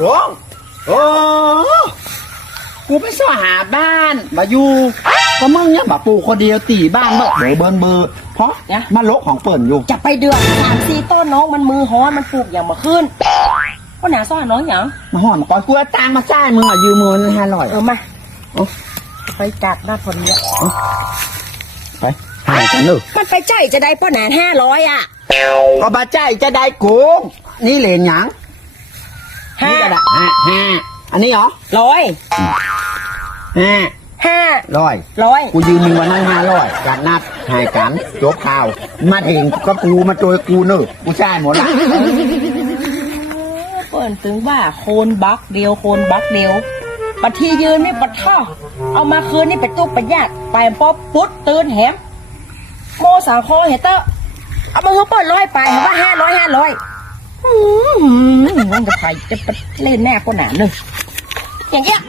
หลวงโอ้กูไปซ่อหาบ้านมาอยู่ก็มึงเนี่ยมาปลูกคนเดียวตีบ้านเบิ่งเพราะมาลกของเปิ่นอยู่จะไปเดือน3-4 ต้นน้องมันมือฮ้อนมันปลูกอย่างมาขึ้นก็หนาซ่อนน้องอย่างมาห่อนมาก่อนกูเอาตังค์มาจ่ายมึงอ่ะยืมมือ500มาไปจัดหน้าคนเนี้ยไปหายกันเลยมันไปใจจะได้ป้อหนา500อ่ะก็บาจ่ายจะได้กูนี่เหรียญหยังนี่ก็ได้5อันนี้เหรอ100 5 100กูยืมมึงวันนั้น500กันนัดหายกันจบข่าวมาเองก็กูมาโจยกูเนอะกูจ่ายหมดละเปิ่นถึงว่าโคนบักเดียวปัดที่ยืนนี่ปัดท่อเอามาคืนนี่ไปตู้ประหยัดไปป๊อปปุ๊ดตื่นแหมโมสาวคอเฮเตอร์เอามาเปิด100ไปเห็นว่า500มันจะไปจะเล่นแน่คนหนาหนึ่งอย่างเงี้ย